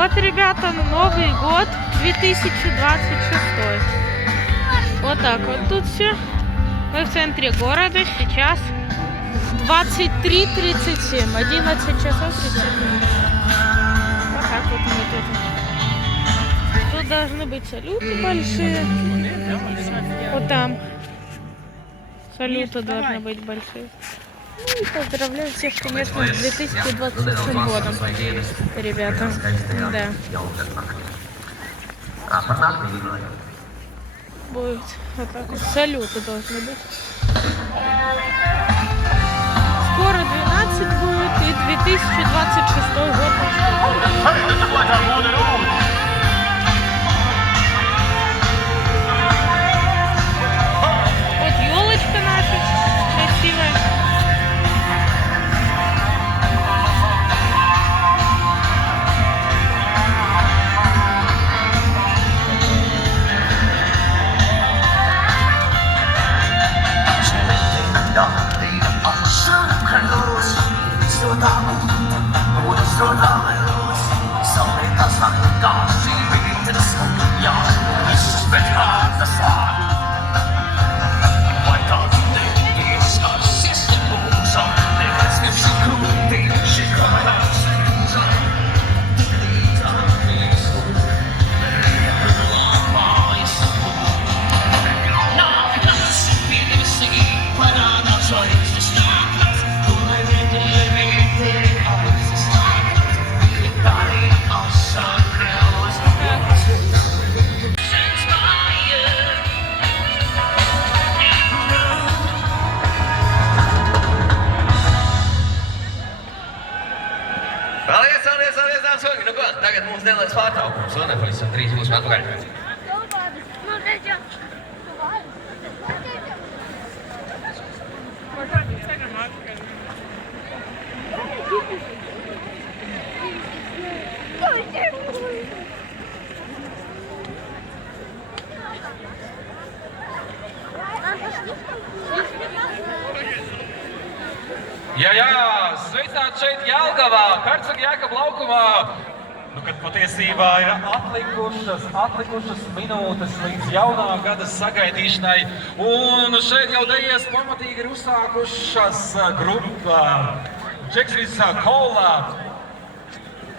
Вот, ребята, Новый год 2026. Вот так вот тут все. Мы в центре города. Сейчас 23:37. 11 часов 30 минут. Вот так вот мы тут. Тут должны быть салюты большие. Вот там. Салюты должны быть большие. Ну и поздравляю всех, конечно, с 2026 годом, ребята. Да. Будет вот так вот. Салюты должны быть. Скоро 12 будет и 2026 год. Вот елочка наша красивая. Tagad mums neliels pārtraukums, un nepavisam 3 būsim atpakaļ. Jā, sveicināti šeit Jelgavā, Hercega Jēkaba laukumā. Nu, kad patiesībā ir atlikušas minūtes līdz jaunā gada sagaidīšanai, un šeit jau dejies pamatīgi ir uzsākušas grupa Džekvis Kola.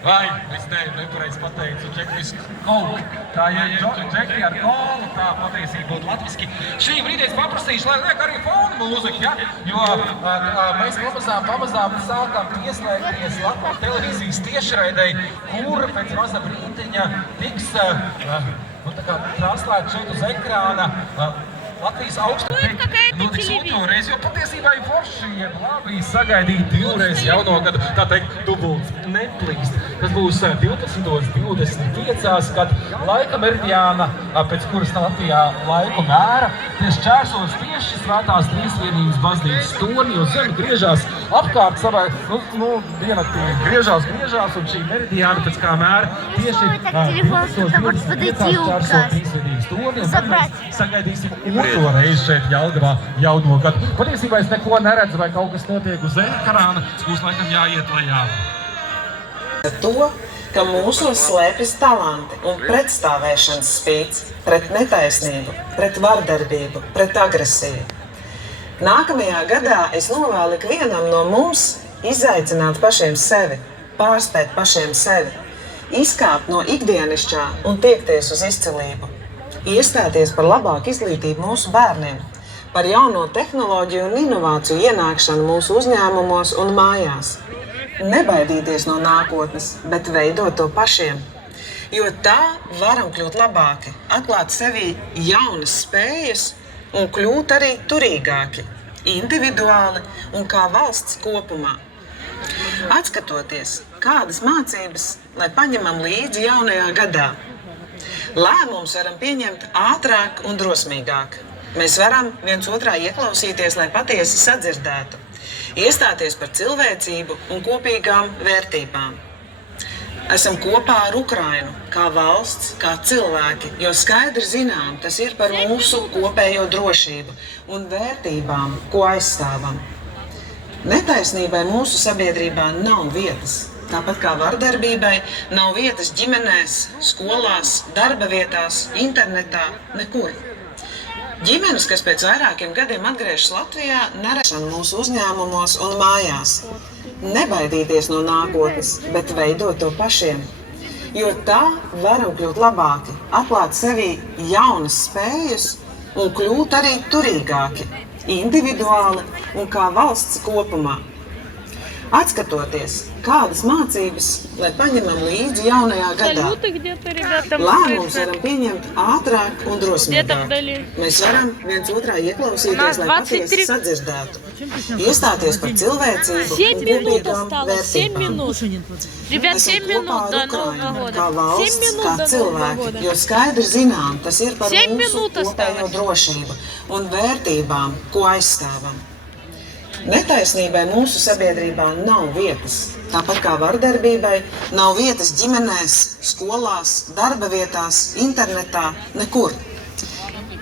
Vai, es nepareizi pateicu, Džekvis Kola. Tā ir Džekvi ar Kolu, tā patiesībā būtu latviski. Šī brīdī es paprasīšu, lai liek arī fonu mūziku, ja? Jo mēs pamazām sākam pieslēgties Latvijas televīzijas tiešraidei, kura pēc maza brītiņa tiks translēta šeit uz ekrāna Latvijas augstākajā notiks otro reizi, jo patiesībā ir forši, ja labi sagaidīt divreiz jauno gadu, tā teikt, dubults neplīst. Tas būs 12:25, kad laika meridiāna, pēc kuras Latvijā laiku mēra, šķērsos tieši Svētās Trīsvienības baznīcas torni, jo zeme griežās apkārt savai, diennaktī griežās, un šī meridiāna pēc kā mēra tieši 12:25 šķērso Trīsvienības torni, un tad mēs sagaidīsim otro reizi šeit Jelgavā jauno gadu. Patiesībā es neko neredzu, vai kaut kas notiek uz ekrāna, būs laikam jāiet lejā. To, ka mūsos slēpjas talanti un pretstāvēšanas spīts pret netaisnību, pret vardarbību, pret agresiju. Nākamajā gadā es novēlu ikvienam no mums izaicināt pašiem sevi, pārspēt pašiem sevi, izkāpt no ikdienišķā un tiekties uz izcilību, iestāties par labāku izglītību mūsu bērniem, par jauno tehnoloģiju un inovāciju ienākšanu mūsu uzņēmumos un mājās. Nebaidīties no nākotnes, bet veidot to pašiem. Jo tā varam kļūt labāki, atklāt sevī jaunas spējas un kļūt arī turīgāki, individuāli un kā valsts kopumā. Atskatoties, kādas mācības, lai paņemam līdzi jaunajā gadā. Lēmumus varam pieņemt ātrāk un drosmīgāk. Mēs varam viens otrā ieklausīties, lai patiesi sadzirdētu. Iestāties par cilvēcību un kopīgām vērtībām. Esam kopā ar Ukrainu, kā valsts, kā cilvēki, jo skaidri zinām, tas ir par mūsu kopējo drošību un vērtībām, ko aizstāvam. Netaisnībai mūsu sabiedrībā nav vietas. tāpat kā vardarbībai, nav vietas ģimenēs, skolās, darba vietās, internetā, nekur. Ģimenes, kas pēc vairākiem gadiem atgriežas Latvijā, neredzam mūsu uzņēmumos un mājās. Nebaidīties no nākotnes, bet veidot to pašiem. Jo tā varam kļūt labāki, atklāt sevī jaunas spējas un kļūt arī turīgāki, individuāli un kā valsts kopumā. Atskatoties, kādas mācības, lai paņemam līdzi jaunajā gadā, Салюты где-то, ребята, lēmumus varam pieņemt ātrāk un Где-то drosmīgāk. вдали. Mēs varam viens otrā У ieklausīties, нас lai 23. patiesi sadzirdētu, iestāties par cilvēcību 7 un минут kopīgām осталось, 7 vērtībām. минут. Ребят, Esam 7 kopā минут ar до Нового Ukrainu, года. kā 7 valsts, минут kā до Нового cilvēki, года. jo skaidri zinām, tas ir par 7 mūsu minūtes kopējo осталось. drošību un vērtībām, ko aizstāvam. Netaisnībai mūsu sabiedrībā nav vietas. Tāpat kā vardarbībai, nav vietas ģimenēs, skolās, darba vietās, internetā, nekur.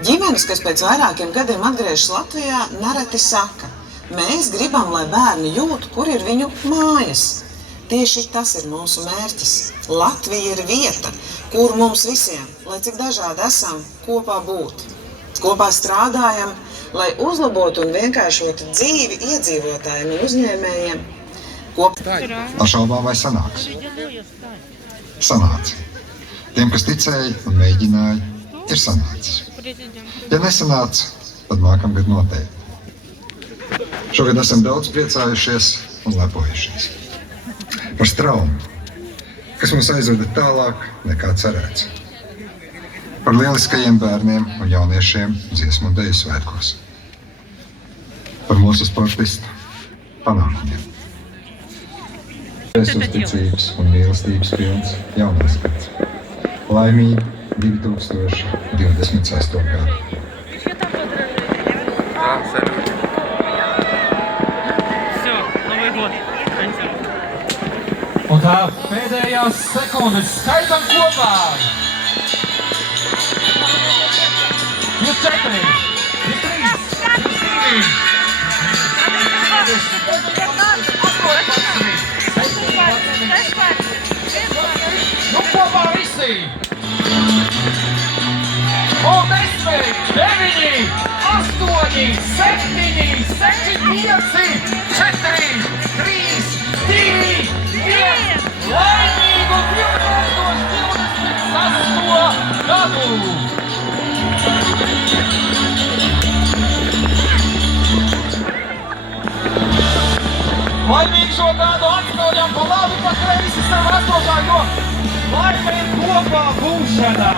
Ģimenes, kas pēc vairākiem gadiem atgriežas Latvijā, nereti saka, mēs gribam, lai bērni jūt, kur ir viņu mājas. Tieši tas ir mūsu mērķis. Latvija ir vieta, kur mums visiem, lai cik dažādi esam, kopā būt. Kopā strādājam, lai uzlabotu un vienkāršotu dzīvi iedzīvotājiem un uzņēmējiem. Ar šaubām vai sanāks? Sanāca. Tiem, kas ticēja un mēģināja, ir sanācis. Президент. Ja nesanāca, tad nākamgad noteikti. Šogad esam daudz priecājušies un lepojušies. Par straumu, kas mūs aizveda tālāk nekā cerēts. Par lieliskajiem bērniem un jauniešiem dziesmu un deju svētkos. Par mūsu sportistu panākumiem. Es uzticības un mīlestības pilns jaunais gads. Laimīgi 2026. gadu. Все, Новый год. Конец. Un tā pēdējās sekundes skaitam kopā. 24, 23, 22. Nu kopā visi! Un 10, 9, 8, 7, 6, 5, 4, 3, 2, 1. Laimīgu 2028. gadu! Laimīgu šo gadu atskaļam pa labi, pa kreisi sev esošā, jo laime ir kopā būšanā.